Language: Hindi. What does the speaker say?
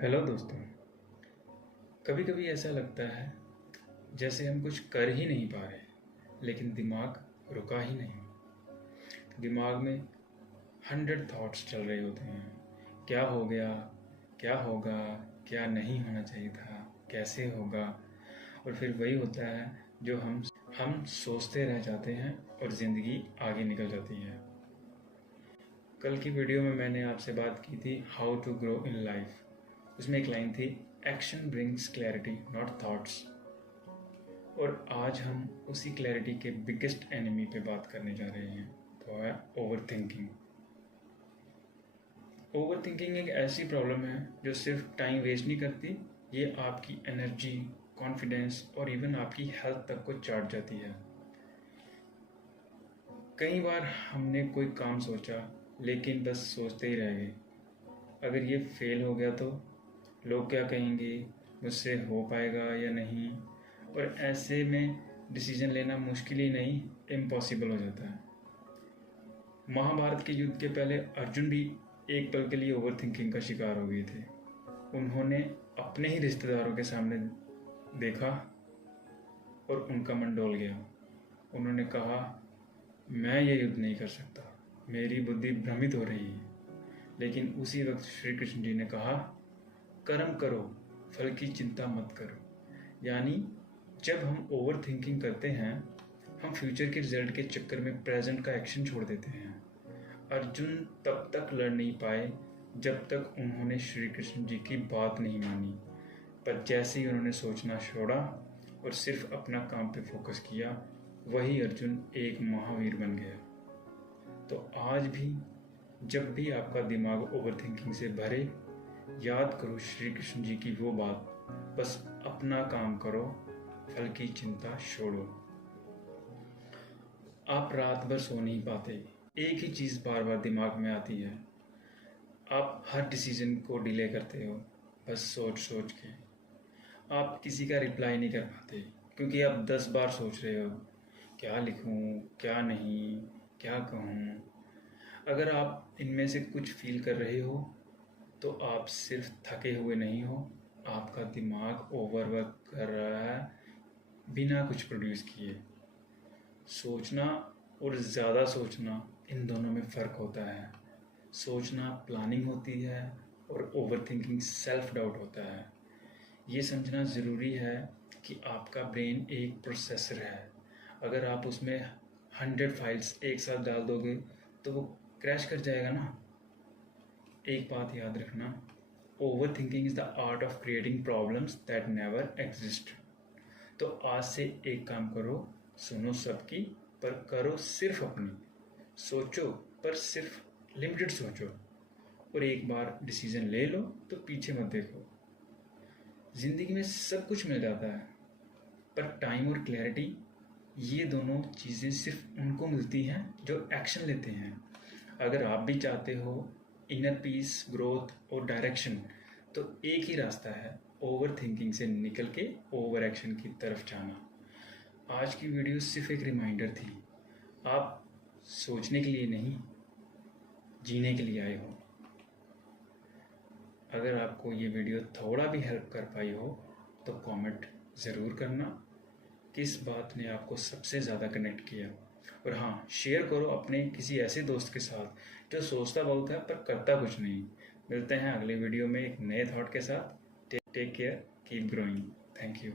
हेलो दोस्तों। कभी कभी ऐसा लगता है जैसे हम कुछ कर ही नहीं पा रहे, लेकिन दिमाग रुका ही नहीं। दिमाग में 100 थॉट्स चल रहे होते हैं। क्या हो गया, क्या होगा, क्या नहीं होना चाहिए था, कैसे होगा। और फिर वही होता है जो हम सोचते रह जाते हैं और ज़िंदगी आगे निकल जाती है। कल की वीडियो में मैंने आपसे बात की थी how to grow in life. उसमें एक लाइन थी, action brings clarity not thoughts. और आज हम उसी क्लैरिटी के बिगेस्ट एनिमी पे बात करने जा रहे हैं, तो है ओवर थिंकिंग। ओवर थिंकिंग एक ऐसी प्रॉब्लम है जो सिर्फ टाइम वेस्ट नहीं करती, ये आपकी एनर्जी, कॉन्फिडेंस और इवन आपकी हेल्थ तक को चाट जाती है। कई बार हमने कोई काम सोचा लेकिन बस सोचते ही रह गए। अगर ये फेल हो गया तो लोग क्या कहेंगे, मुझसे हो पाएगा या नहीं। और ऐसे में डिसीजन लेना मुश्किल ही नहीं, इम्पॉसिबल हो जाता है। महाभारत के युद्ध के पहले अर्जुन भी एक पल के लिए ओवर थिंकिंग का शिकार हो गए थे। उन्होंने अपने ही रिश्तेदारों के सामने देखा और उनका मन डोल गया। उन्होंने कहा, मैं ये युद्ध नहीं कर सकता, मेरी बुद्धि भ्रमित हो रही है। लेकिन उसी वक्त श्री कृष्ण जी ने कहा, कर्म करो, फल की चिंता मत करो। यानी जब हम ओवर थिंकिंग करते हैं, हम फ्यूचर के रिजल्ट के चक्कर में प्रेजेंट का एक्शन छोड़ देते हैं। अर्जुन तब तक लड़ नहीं पाए जब तक उन्होंने श्री कृष्ण जी की बात नहीं मानी। पर जैसे ही उन्होंने सोचना छोड़ा और सिर्फ अपना काम पे फोकस किया, वही अर्जुन एक महावीर बन गया। तो आज भी जब भी आपका दिमाग ओवर थिंकिंग से भरे, याद करो श्री कृष्ण जी की वो बात, बस अपना काम करो, फल की चिंता छोड़ो। आप रात भर सो नहीं पाते, एक ही चीज़ बार बार दिमाग में आती है। आप हर डिसीजन को डिले करते हो, बस सोच सोच के। आप किसी का रिप्लाई नहीं कर पाते क्योंकि आप 10 बार सोच रहे हो, क्या लिखूं, क्या नहीं, क्या कहूं। अगर आप इनमें से कुछ फील कर रहे हो तो आप सिर्फ थके हुए नहीं हो, आपका दिमाग ओवरवर्क कर रहा है बिना कुछ प्रोड्यूस किए। सोचना और ज़्यादा सोचना, इन दोनों में फ़र्क होता है। सोचना प्लानिंग होती है और ओवर थिंकिंग सेल्फ डाउट होता है। ये समझना ज़रूरी है कि आपका ब्रेन एक प्रोसेसर है। अगर आप उसमें 100 फाइल्स एक साथ डाल दोगे तो वो क्रैश कर जाएगा ना। एक बात याद रखना, over thinking is the art of creating problems that never exist. तो आज से एक काम करो, सुनो सबकी पर करो सिर्फ अपनी। सोचो पर सिर्फ लिमिटेड सोचो, और एक बार डिसीजन ले लो तो पीछे मत देखो। ज़िंदगी में सब कुछ मिल जाता है, पर टाइम और क्लैरिटी, ये दोनों चीज़ें सिर्फ उनको मिलती हैं जो एक्शन लेते हैं। अगर आप भी चाहते हो इनर पीस, ग्रोथ और डायरेक्शन, तो एक ही रास्ता है, ओवर थिंकिंग से निकल के ओवर एक्शन की तरफ जाना। आज की वीडियो सिर्फ एक रिमाइंडर थी। आप सोचने के लिए नहीं, जीने के लिए आए हो। अगर आपको ये वीडियो थोड़ा भी हेल्प कर पाई हो तो कमेंट ज़रूर करना किस बात ने आपको सबसे ज़्यादा कनेक्ट किया। और हाँ, शेयर करो अपने किसी ऐसे दोस्त के साथ जो सोचता बहुत है पर करता कुछ नहीं। मिलते हैं अगले वीडियो में एक नए थॉट के साथ। Take care, keep growing. Thank you.